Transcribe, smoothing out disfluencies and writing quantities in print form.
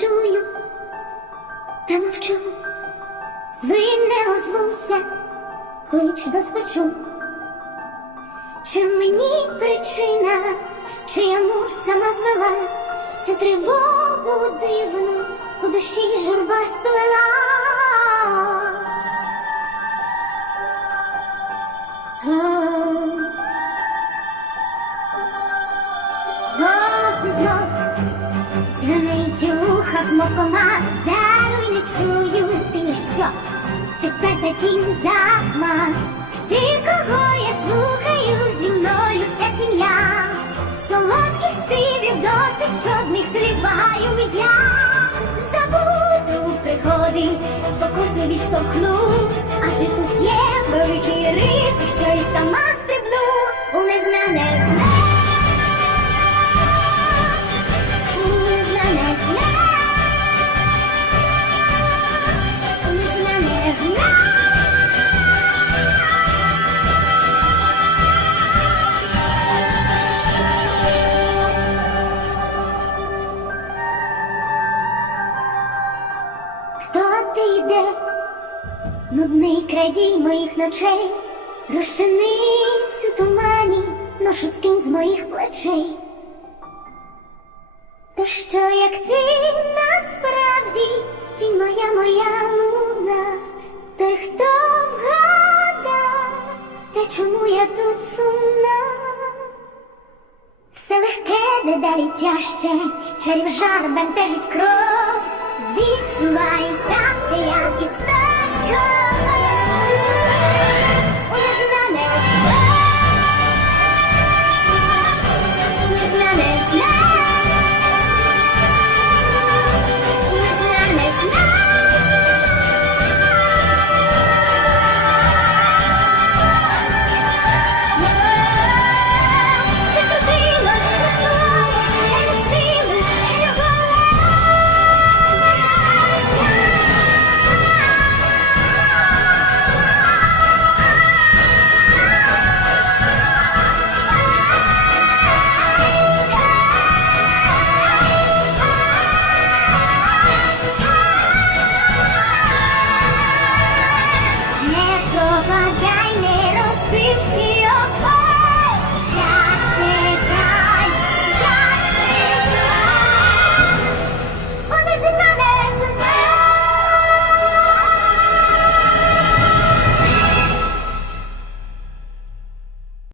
Чую, та мовчу, звий не озвуся, клич доскочу. Чи мені причина, чи я муж сама звела цю тривогу дивну, у душі журба сплела. Голос не знов дзвенить у ухах, мов комар. Даруй, не чую, ти ніщо, ти вперта тінь захмар. Всі, кого я слухаю, зі мною вся сім'я. Солодких співів досить, жодних слів вагаю я. Забуду пригоди, спокусу відштовхну, адже тут є великий ризик, що й сама стрибну у незнане знак. Хто ти йде, нудний крадій моїх ночей, розчинись у тумані, ношу скинь з моїх плечей. Та що, як ти насправді, тінь моя, моя луна, та хто вгадав, та чому я тут сумна? Все легке, дедалі тяжче, чарів жар бентежить кров. Відчуваю, стався я і стачу.